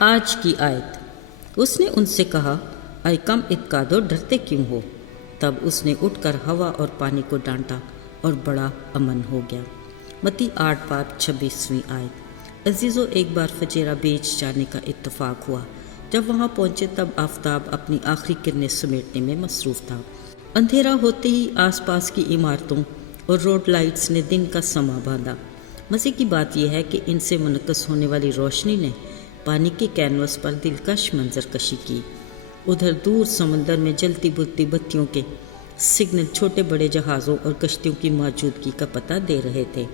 آج کی آیت۔ اس نے ان سے کہا، اے کم اتقادو، ڈرتے کیوں ہو؟ تب اس نے اٹھ کر ہوا اور پانی کو ڈانٹا اور بڑا امن ہو گیا۔ متی 8 باب 26ویں آیت۔ عزیزو، ایک بار فجیرہ بیچ جانے کا اتفاق ہوا۔ جب وہاں پہنچے تب آفتاب اپنی آخری کرنیں سمیٹنے میں مصروف تھا۔ اندھیرا ہوتے ہی آس پاس کی عمارتوں اور روڈ لائٹس نے دن کا سما باندھا۔ مزے کی بات یہ ہے کہ ان سے منعکس ہونے والی روشنی نے پانی کے کینوس پر دلکش منظر کشی کی۔ ادھر دور سمندر میں جلتی بجھتی بتیوں کے سگنل چھوٹے بڑے جہازوں اور کشتیوں کی موجودگی کا پتہ دے رہے تھے۔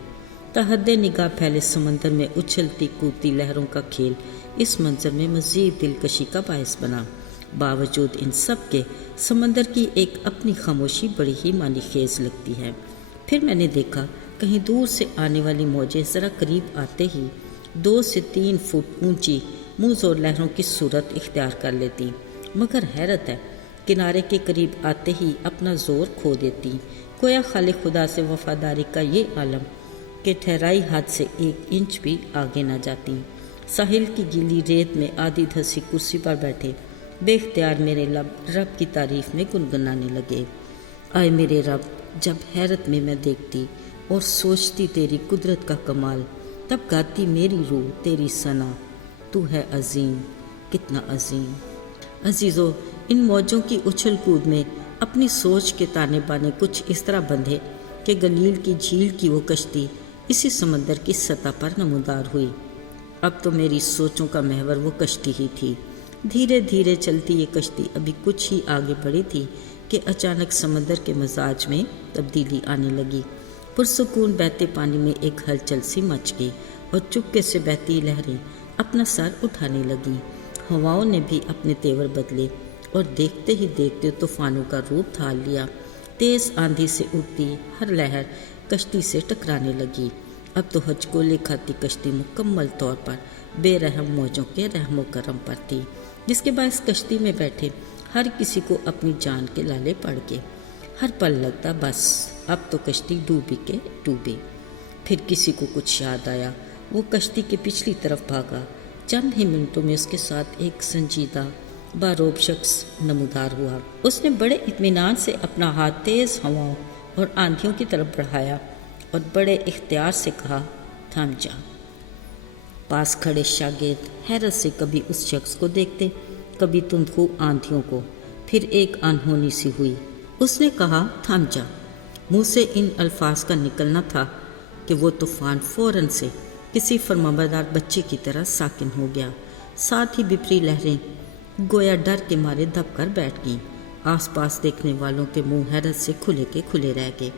تحد نگاہ پھیلے سمندر میں اچھلتی کودتی لہروں کا کھیل اس منظر میں مزید دلکشی کا باعث بنا۔ باوجود ان سب کے سمندر کی ایک اپنی خاموشی بڑی ہی معنی خیز لگتی ہے۔ پھر میں نے دیکھا کہیں دور سے آنے والی موجیں ذرا قریب آتے ہی 2 سے 3 فٹ اونچی منہ زور لہروں کی صورت اختیار کر لیتی، مگر حیرت ہے کنارے کے قریب آتے ہی اپنا زور کھو دیتی، گویا خالق خدا سے وفاداری کا یہ عالم کہ ٹھہرائی حد سے 1 انچ بھی آگے نہ جاتی۔ ساحل کی گیلی ریت میں آدھی دھسی کرسی پر بیٹھے بے اختیار میرے لب رب کی تعریف میں گنگنانے لگے۔ آئے میرے رب، جب حیرت میں دیکھتی اور سوچتی تیری قدرت کا کمال، تب گاتی میری روح تیری ثنا، تو ہے عظیم، کتنا عظیم۔ عزیزو، ان موجوں کی اچھل کود میں اپنی سوچ کے تانے بانے کچھ اس طرح بندھے کہ گلیل کی جھیل کی وہ کشتی اسی سمندر کی سطح پر نمودار ہوئی۔ اب تو میری سوچوں کا محور وہ کشتی ہی تھی۔ دھیرے دھیرے چلتی یہ کشتی ابھی کچھ ہی آگے بڑھی تھی کہ اچانک سمندر کے مزاج میں تبدیلی آنے لگی۔ پرسکون بہتے پانی میں ایک ہلچل سی مچ گئی اور چپکے سے بہتی لہریں اپنا سر اٹھانے لگیں۔ ہواؤں نے بھی اپنے تیور بدلے اور دیکھتے ہی دیکھتے طوفانوں کا روپ ڈھال لیا۔ تیز آندھی سے اٹھتی ہر لہر کشتی سے ٹکرانے لگی۔ اب تو ہچکولے کھاتی کشتی مکمل طور پر بے رحم موجوں کے رحم و کرم پر تھی، جس کے باعث کشتی میں بیٹھے ہر کسی کو اپنی جان کے لالے پڑ گئے۔ ہر پل لگتا بس اب تو کشتی ڈوبی کے ڈوبے۔ پھر کسی کو کچھ یاد آیا، وہ کشتی کے پچھلی طرف بھاگا۔ چند ہی منٹوں میں اس کے ساتھ ایک سنجیدہ باروب شخص نمودار ہوا۔ اس نے بڑے اطمینان سے اپنا ہاتھ تیز ہواؤں اور آندھیوں کی طرف بڑھایا اور بڑے اختیار سے کہا، تھم جا۔ پاس کھڑے شاگرد حیرت سے کبھی اس شخص کو دیکھتے، کبھی تندخو آندھیوں کو، پھر ایک انہونی سی ہوئی۔ اس نے کہا، تھم جا۔ منہ سے ان الفاظ کا نکلنا تھا کہ وہ طوفان فوراً سے کسی فرمانبردار بچے کی طرح ساکن ہو گیا۔ ساتھ ہی بپری لہریں گویا ڈر کے مارے دب کر بیٹھ گئیں۔ آس پاس دیکھنے والوں کے منہ حیرت سے کھلے کے کھلے رہ گئے۔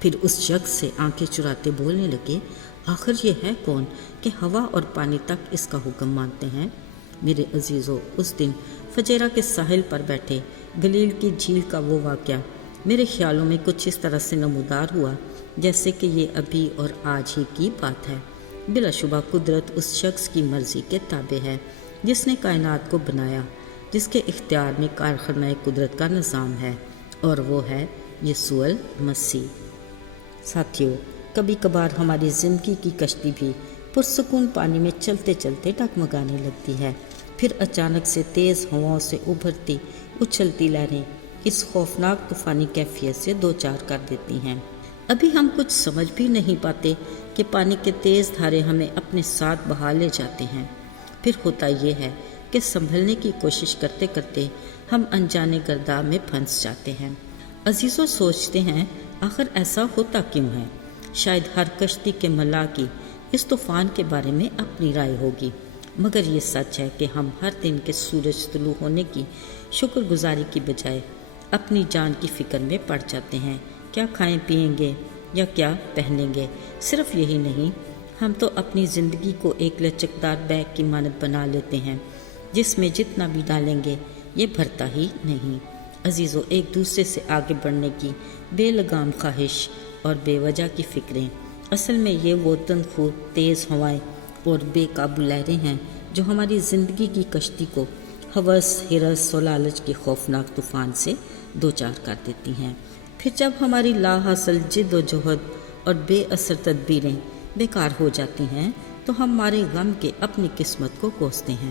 پھر اس شخص سے آنکھیں چراتے بولنے لگے، آخر یہ ہے کون کہ ہوا اور پانی تک اس کا حکم مانتے ہیں؟ میرے عزیزو، اس دن فجیرہ کے ساحل پر بیٹھے گلیل کی جھیل کا وہ واقعہ میرے خیالوں میں کچھ اس طرح سے نمودار ہوا جیسے کہ یہ ابھی اور آج ہی کی بات ہے۔ بلا شبہ قدرت اس شخص کی مرضی کے تابع ہے جس نے کائنات کو بنایا، جس کے اختیار میں کارخانہ قدرت کا نظام ہے، اور وہ ہے یسوع المسیح۔ ساتھیو، کبھی کبھار ہماری زندگی کی کشتی بھی پرسکون پانی میں چلتے چلتے ڈگمگانے لگتی ہے۔ پھر اچانک سے تیز ہواؤں سے ابھرتی اچھلتی لہریں اس خوفناک طوفانی کیفیت سے دوچار کر دیتی ہیں۔ ابھی ہم کچھ سمجھ بھی نہیں پاتے کہ پانی کے تیز دھارے ہمیں اپنے ساتھ بہا لے جاتے ہیں۔ پھر ہوتا یہ ہے کہ سنبھلنے کی کوشش کرتے کرتے ہم انجانے گرداب میں پھنس جاتے ہیں۔ عزیزوں، سوچتے ہیں آخر ایسا ہوتا کیوں ہے؟ شاید ہر کشتی کے ملاح کی اس طوفان کے بارے میں اپنی رائے ہوگی، مگر یہ سچ ہے کہ ہم ہر دن کے سورج طلوع ہونے کی شکر گزاری کی بجائے اپنی جان کی فکر میں پڑ جاتے ہیں۔ کیا کھائیں پیئیں گے یا کیا پہنیں گے؟ صرف یہی نہیں، ہم تو اپنی زندگی کو ایک لچکدار بیگ کی مانند بنا لیتے ہیں جس میں جتنا بھی ڈالیں گے یہ بھرتا ہی نہیں۔ عزیزو، ایک دوسرے سے آگے بڑھنے کی بے لگام خواہش اور بے وجہ کی فکریں، اصل میں یہ وہ تندخو تیز ہوائیں اور بے قابو لہریں ہیں جو ہماری زندگی کی کشتی کو ہوس، ہرس و لالچ کے خوفناک طوفان سے دوچار کر دیتی ہیں۔ پھر جب ہماری لا حاصل جد و جہد اور بے اثر تدبیریں بیکار ہو جاتی ہیں تو ہم مارے غم کے اپنی قسمت کو کوستے ہیں